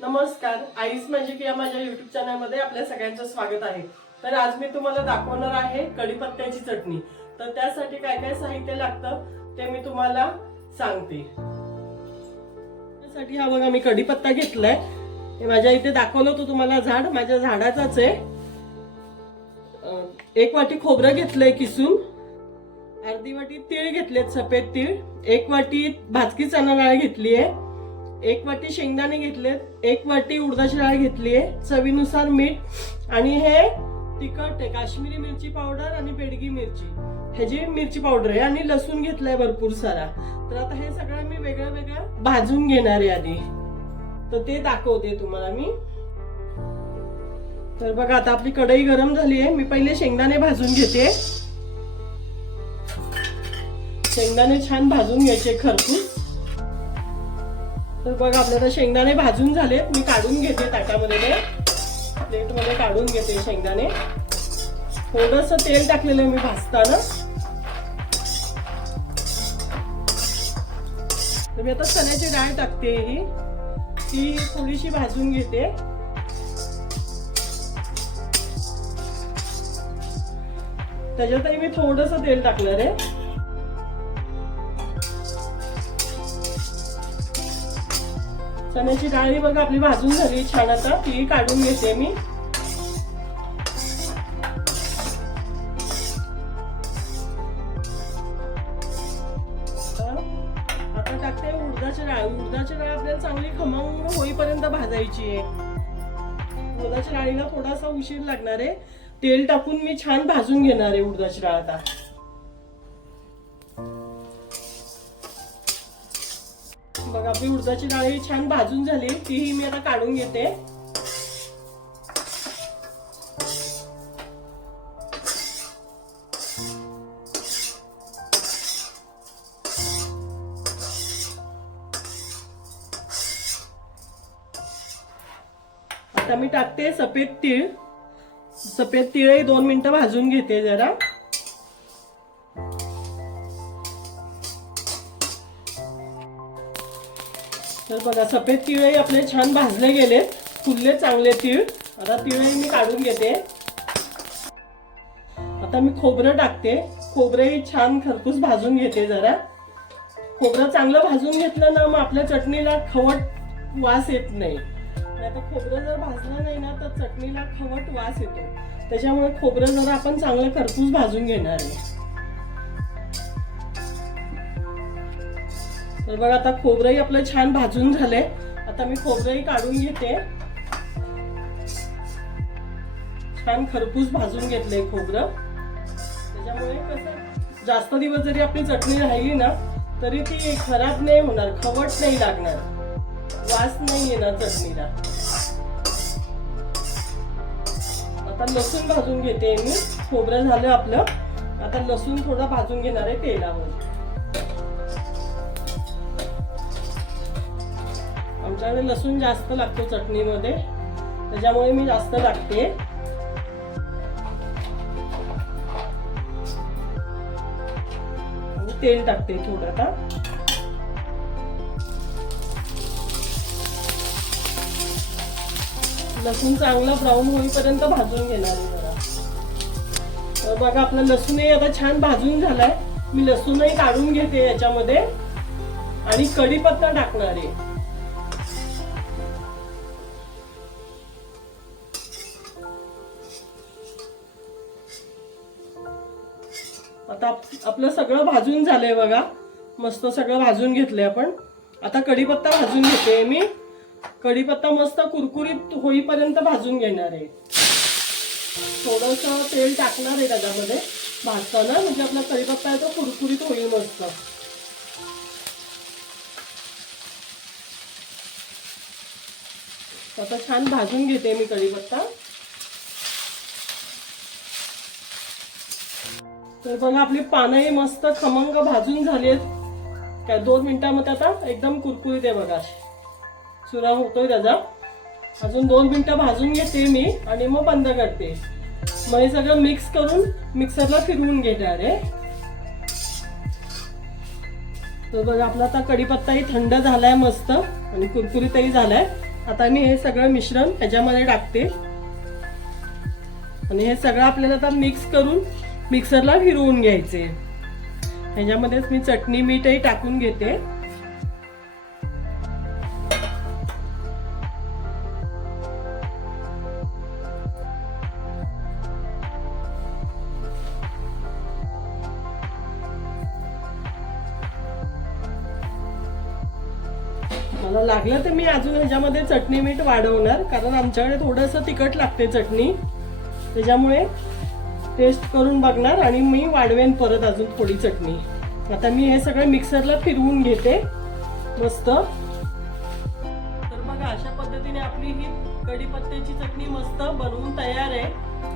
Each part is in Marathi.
नमस्कार, आईज मॅजिक या माझ्या YouTube चॅनलमध्ये आपल्या सगळ्यांचं स्वागत आहे। तर आज मी तुम्हाला दाखवणार आहे कढीपत्त्याची चटणी। तर त्यासाठी काय काय साहित्य लागतं ते मी तुम्हाला सांगते। त्यासाठी हा बघा मी कढीपत्ता घेतलाय। हे माझ्या इथे दाखवलं होतं तुम्हाला झाड, माझ्या झाडाचाच आहे। एक वाटी खोबरं घेतलंय किसून, अर्धी वाटी तीळ घेतलेत सफेद तीळ, एक वाटी भाजकी चणा डाळ घेतली आहे, एक वाटी शेंगदाणे घेतलेत, एक वाटी उडदाची डाळ घेतली आहे, चवीनुसार मीठ, आणि हे तिखट आहे, काश्मीरी मिरची पावडर आणि बेडगी मिरची, ह्याची मिरची पावडर आहे, आणि लसूण घेतलाय भरपूर सारा। तर आता हे सगळं मी वेगळं वेगळं भाजून घेणार आहे आधी, तर ते दाखवते तुम्हाला मी। तर बघा आता आपली कढई गरम झाली आहे। मी पहिले शेंगदाणे भाजून घेते। शेंगदाणे छान भाजून घ्यायचे खरपूस। तर बघा आपल्याला शेंगदाणे भाजून झालेत, मी काढून घेते ताटामध्ये, प्लेट मध्ये काढून घेते शेंगदाणे। थोडंसं तेल टाकलेलं मी भाजताना। तर मी आता चण्याची डाळ टाकते, ती थोडीशी भाजून घेते। त्याच्यातही मी थोडंसं तेल टाकणार आहे। चण्याची डाळ बघा आपली भाजून झाली छान, आता ती काढून घेते मी। आता टाकते उडदाची डाळ। उडदाची डाळ आपल्याला चांगली खमंग होईपर्यंत भाजायची आहे। उडदाच्या डाळीला थोडासा उशीर लागणार आहे। तेल टाकून मी छान भाजून घेणार आहे उडदाची डाळ। आता बघा आपली उडदाची डाळ छान भाजून झाली, तीही मी आता काढून घेते। आता मी टाकते सफेद तीळ। सफेद तीळ 2 मिनिटं भाजून घेते जरा। तर बघा सफेद तीळ आपले छान भाजले गेले, फुलले चांगले तीळ। आता तीळ मी काढून घेते। आता मी खोबरं टाकते। खोबरंही छान खरपूस भाजून घेते जरा। खोबरं चांगलं भाजून घेतलं ना, मग आपल्या चटणीला खवट वास येत नाही। आता खोबरं जर भाजलं नाही ना तर चटणीला खवट वास येतो। त्याच्यामुळे खोबरं जरा आपण चांगलं खरपूस भाजून घेणार आहे। तर बघा आता खोबरंही आपलं छान भाजून झालंय। आता मी खोबरंही काढून घेते। छान खरपूस भाजून घेतलंय खोबरं। त्याच्यामुळे कसं जास्त दिवस जरी आपली चटणी राहिली ना तरी ती खराब नाही होणार, खवट नाही लागणार, वास नाही येणार चटणीला। आता लसूण भाजून घेते मी। खोबरं झालं आपलं, आता लसूण थोडा भाजून घेणार आहे तेलावर। आमच्याकडे लसूण जास्त लागतो चटणीमध्ये, त्याच्यामुळे मी जास्त टाकते। आणि तेल टाकते थोडं आता। लसूण चांगला ब्राऊन होईपर्यंत भाजून घेणार आहे जरा। तर बघा आपला लसूणही आता छान भाजून झालाय। मी लसूणही काढून घेते याच्यामध्ये, आणि कढीपत्ता टाकणार आहे। आता आपलं सगळं भाजून झालंय बघा, मस्त सगळं भाजून घेतलंय आपण। आता कढीपत्ता भाजून घेते मी। कढीपत्ता मस्त कुरकुरीत होईपर्यंत भाजून घेणार आहे। थोडंसं तेल टाकणार आहे त्याच्यामध्ये भाजताना, म्हणजे आपला कढीपत्ता आहे तो कुरकुरीत होईल मस्त। आता छान भाजून घेते मी कढीपत्ता। तर बघा आपली पानंही मस्त खमंग भाजून झालीत। काय 2 मिनिटांमध्ये आता एकदम कुरकुरीत आहे बघा, चुरा होतोय त्याचा। अजून 2 मिनिटं भाजून घेते मी आणि मग बंद करते। मग हे सगळं मिक्स करून मिक्सरला फिरवून घेणार आहे। तर बघा आपला आता कढीपत्ताही थंड झालाय मस्त, आणि कुरकुरीतही झालाय। आता मी हे सगळं मिश्रण ह्याच्यामध्ये टाकते आणि हे सगळं आपल्याला आता मिक्स करून मिक्सरला फिरवून घ्यायचे. ह्याच्यामध्येच मी चटणी मीठही टाकून घेते. मला लागलं तर मी अजून ह्याच्यामध्ये चटणी मीठ वाढवणार, कारण आमच्याकडे थोडंसं तिखट लागते चटणी, त्याच्यामुळे टेस्ट करून बघणार आणि मी वाढवेन परत अजून थोडी चटणी. आता मी हे सगळं मिक्सरला फिरवून घेते मस्त. तर बघा अशा पद्धतीने आपली ही कढीपत्त्याची चटणी मस्त बनवून तयार आहे.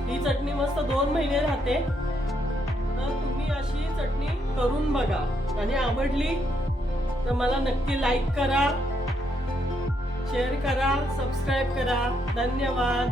ही चटणी मस्त 2 महिने राहते. तर तुम्ही अशी चटणी करून बघा आणि आवडली तर मला नक्की लाईक करा, शेअर करा, सबस्क्राईब करा. धन्यवाद.